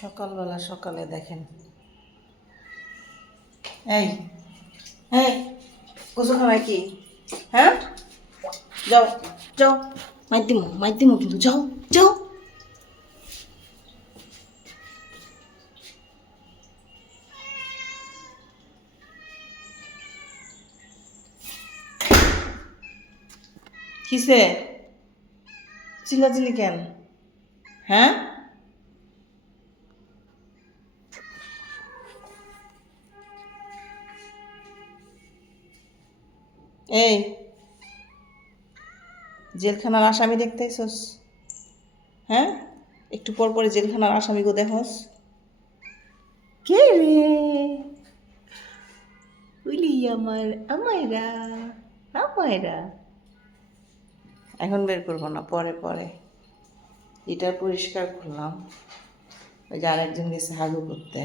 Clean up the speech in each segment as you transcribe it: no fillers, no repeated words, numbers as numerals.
সকালবেলা সকালে দেখেন, এই এই গোসল খাওয়ায় কি? হ্যাঁ, যাও যাও, মাইর দিমু কিন্তু, যাও যাও। কিসে চিল্লাচিল্লি কেন? হ্যাঁ, এই জেলখানার আসামি দেখতে আইসস? হ্যাঁ, একটু পর পরে জেলখানার আসামিকে দেখস। কে রে? উইলি আমার আমায়রা আমায়রা। এখন বের করবো না, পরে পরে। এটা পরিষ্কার করলাম, ওই যে আরেকজন গেছে হাগু করতে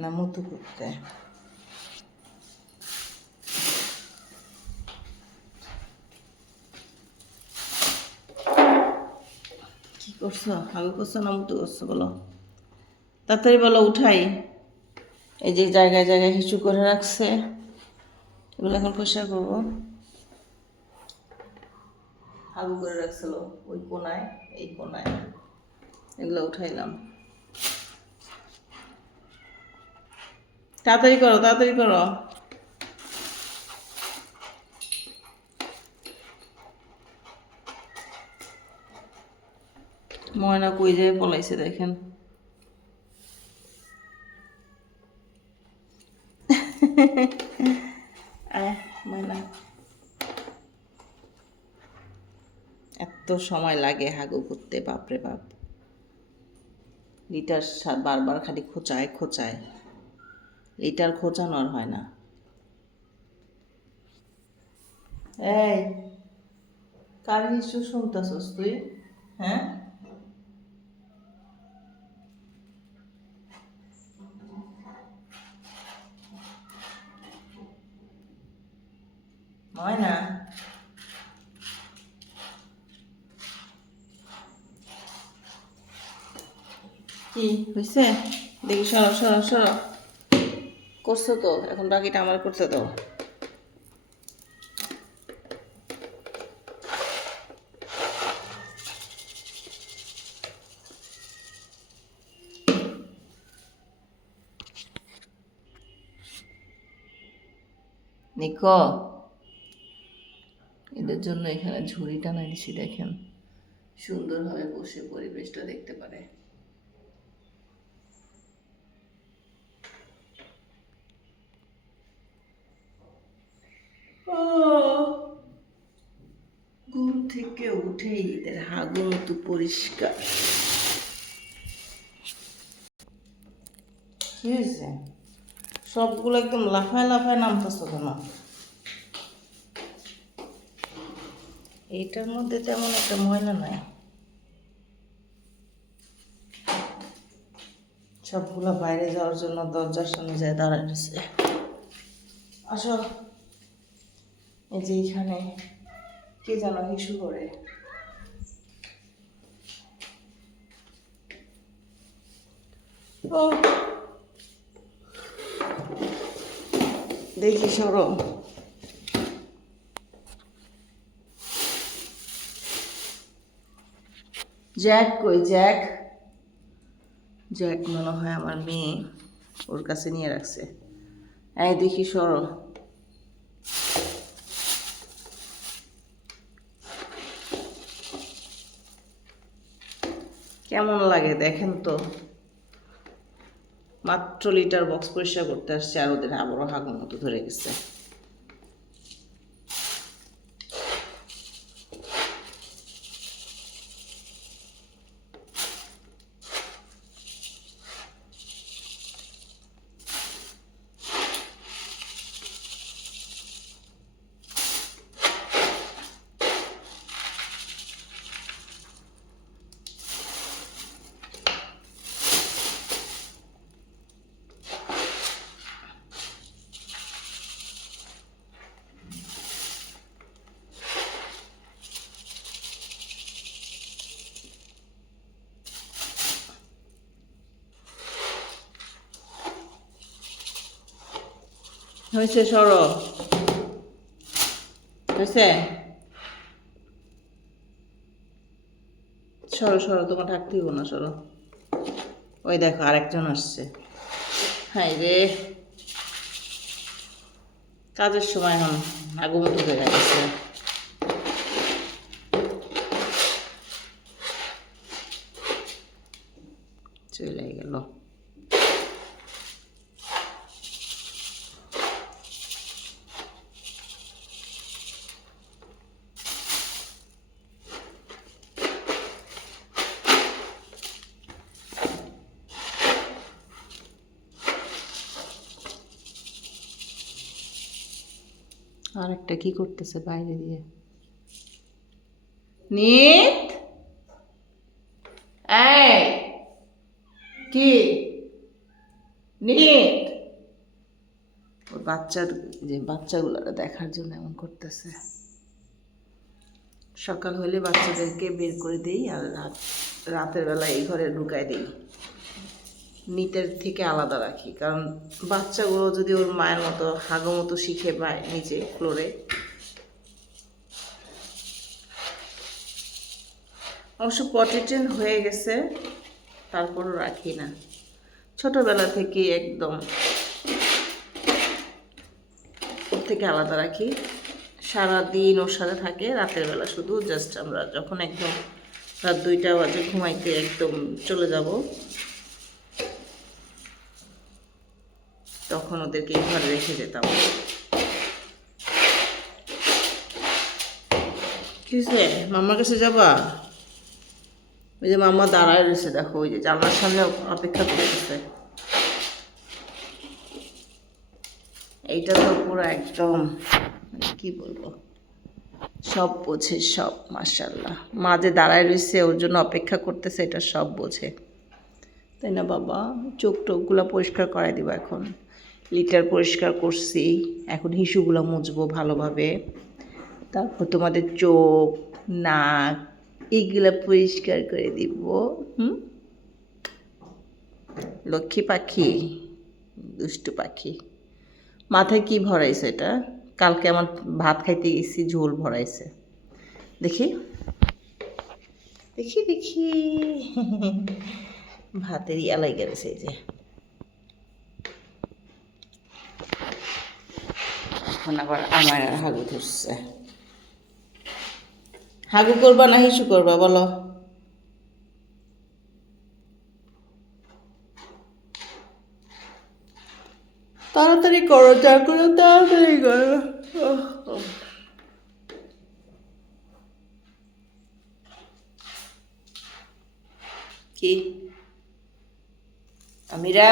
না মুতু করতে। কি করছো? হাগু করছো না মুতু করছো বলো, তাড়াতাড়ি বলো, উঠাই। এই যে জায়গায় জায়গায় হিচু করে রাখছে, এগুলো এখন পরিষ্কার করবো। হাগু করে রাখছিল ওই কোনায়, এই কোনায়, এগুলো উঠাইলাম। তাড়াতাড়ি করো, তাড়াতাড়ি করো। ময়না কই যায় পলাইছে দেখেন। ময়না, এত সময় লাগে হাগু করতে, বাপরে বাপ। লিটার বারবার খালি খোঁচায় খোঁচায়, লিটার খোঁচানো আর হয় না। এই কার কিছু শুনতেছস তুই? হ্যাঁ, ময়না, কি হয়েছে? দেখি, সরো সরো সরো। করছো তো, এখন বাকিটা আমার করতে দাও। নিকো, এদের জন্য এখানে ঝুড়ি টানা দিছি দেখেন, সুন্দরভাবে বসে পরিবেশটা দেখতে পারে। ঘুম থেকে উঠেই এদের হাগু মতো পরিষ্কার। কি হয়েছে? সবগুলো একদম লাফায় লাফায় নামতেছ কেন? এইটার মধ্যে তেমন একটা ময়লা নাই, সবগুলো বাইরে যাওয়ার জন্য দরজার সামনে যায় দাঁড়ায় রয়েছে। আসো, এই যে এইখানে কে যেন হিসু করে। ও দেখি, সরো। জ্যাক কই? জ্যাক, জ্যাক মনে হয় আমার মেয়ে ওর কাছে নিয়ে রাখছে। এই দেখি, সরো। কেমন লাগে দেখেন তো, মাত্র লিটার বক্স পরিষ্কার করতে আসছে আর ওদের আবারও হাগুর মতো ধরে গেছে। হয়েছে সরো, হয়েছে, সরো সরো, তোমার থাকতে হইব না, সরো। ওই দেখো আরেকজন আসছে। হাই রে, কাজের সময় এখন আগমতো হয়ে গেছে। চলে গেল। আর একটা কি করতেছে বাইরে দিয়ে? নিত, এই কি নিত, ওর বাচ্চার যে বাচ্চাগুলোরা দেখার জন্য এমন করতেছে। সকাল হলে বাচ্চাদেরকে বের করে দিই, আর রাতের বেলা এই ঘরে ঢুকাই দিই, নিতের থেকে আলাদা রাখি। কারণ বাচ্চাগুলো যদি ওর মায়ের মতো হাগো মতো শিখে পায় নিচে ফ্লোরে, অবশ্য পটি ট্রেন হয়ে গেছে, তারপরও রাখি না। ছোটবেলা থেকে একদম ওর থেকে আলাদা রাখি। সারাদিন ওর সাথে থাকে, রাতের বেলা শুধু জাস্ট আমরা যখন একদম রাত 2টা বাজে ঘুমাইতে একদম চলে যাব, তখন ওদেরকে এই ঘরে রেখে যেতাম। কি হয়েছে, মামার কাছে যাবা? ওই যে মামা দাঁড়ায় রয়েছে, দেখো ওই যে জানলার সামনে অপেক্ষা করতেছে। এইটা তো পুরো একদম কি বলবো, সব বোঝে, সব মাশাআল্লাহ। মা যে দাঁড়ায় রয়েছে ওর জন্য অপেক্ষা করতেছে, এটা সব বোঝে, তাই না বাবা? চোখ টোকগুলো পরিষ্কার করাই দিব এখন। লিটার পরিষ্কার করছি, এখন হিসুগুলো মুছবো ভালোভাবে। তারপর তোমাদের চোখ, নাক এইগুলা পরিষ্কার করে দিব। লক্ষ্মী পাখি, দুষ্টু পাখি। মাথায় কি ভরাইছে এটা? কালকে আমার ভাত খাইতে গেছি, ঝোল ভরাইছে। দেখি দেখি দেখি, ভাতের ইয়া লাগে গেছে। এই যে এখন আবার আমার আর হাগু ধরছে। হাগু করবা না হিসু করবা বলো? তাড়াতাড়ি করো, যা করো তাড়াতাড়ি করো। কি আমিরা,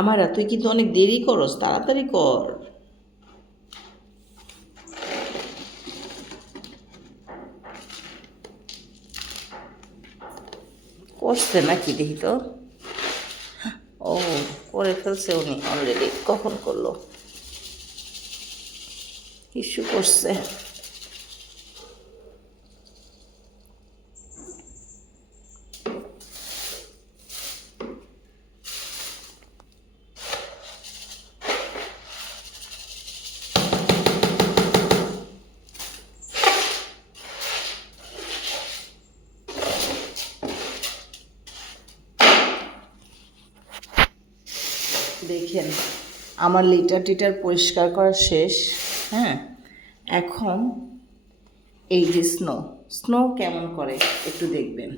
আমারা তুই কিন্তু অনেক দেরি করস, তাড়াতাড়ি কর। করছে নাকি দেখি তো। ও, করে ফেলছে উনি অলরেডি। কখন করলো? ইস্যু করছে। দেখেন আমার লিটার টিটার পরিষ্কার করা শেষ। হ্যাঁ, এখন এই যে স্নো, স্নো কেমন করে একটু দেখবেন।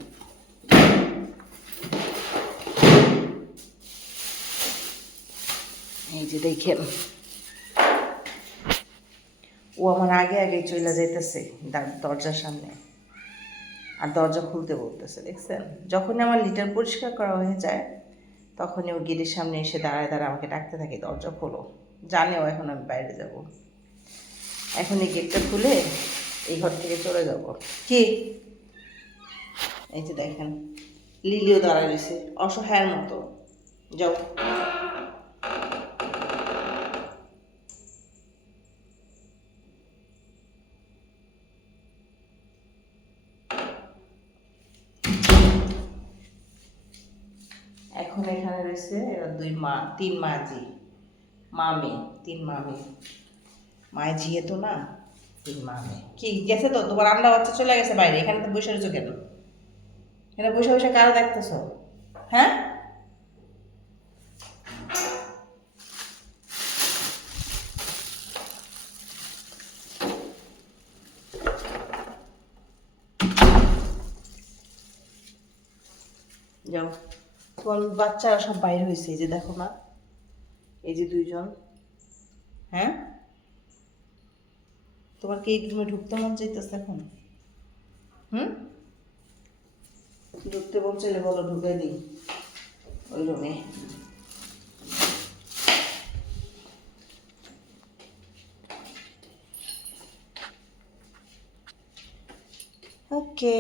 এই যে দেখেন, ও আমার আগে আগে চলে যাইতেছে দরজার সামনে, আর দরজা খুলতে বলতেছে। দেখছেন, যখনই আমার লিটার পরিষ্কার করা হয়ে যায় তখনই ও গেটের সামনে এসে দাঁড়ায় দাঁড়ায় আমাকে ডাকতে থাকে, দরজা খোলো। জানেও এখন আমি বাইরে যাব। এখন এই গেটটা খুলে এই ঘর থেকে চলে যাব। কি, এই যে দেখেন লিলিও দাঁড়ায় রয়েছে অসহায়ের মতো। যাও। এখন এখানে রয়েছে এরা তিন মাঝি মামে, তিন মামে, মায় ঝিয়ে তো না, তিন মামে। কি গেছে তো তোমার আন্ডা বাচ্চা চলে গেছে বাইরে, এখানে তো বসে রয়েছো কেন? এটা বসে বসে কারো দেখতেছ? হ্যাঁ, যাও, তোমার বাচ্চারা সব বাইরে হয়েছে, এই যে দেখো না, এই যে দুইজন। হ্যাঁ, তোমার কি এই রুমে ঢুকতে মন চাইতেছে এখন? হুম, ঢুকতে মন চাইলে বলো, ঢুকে দিই ওই রুমে। ওকে।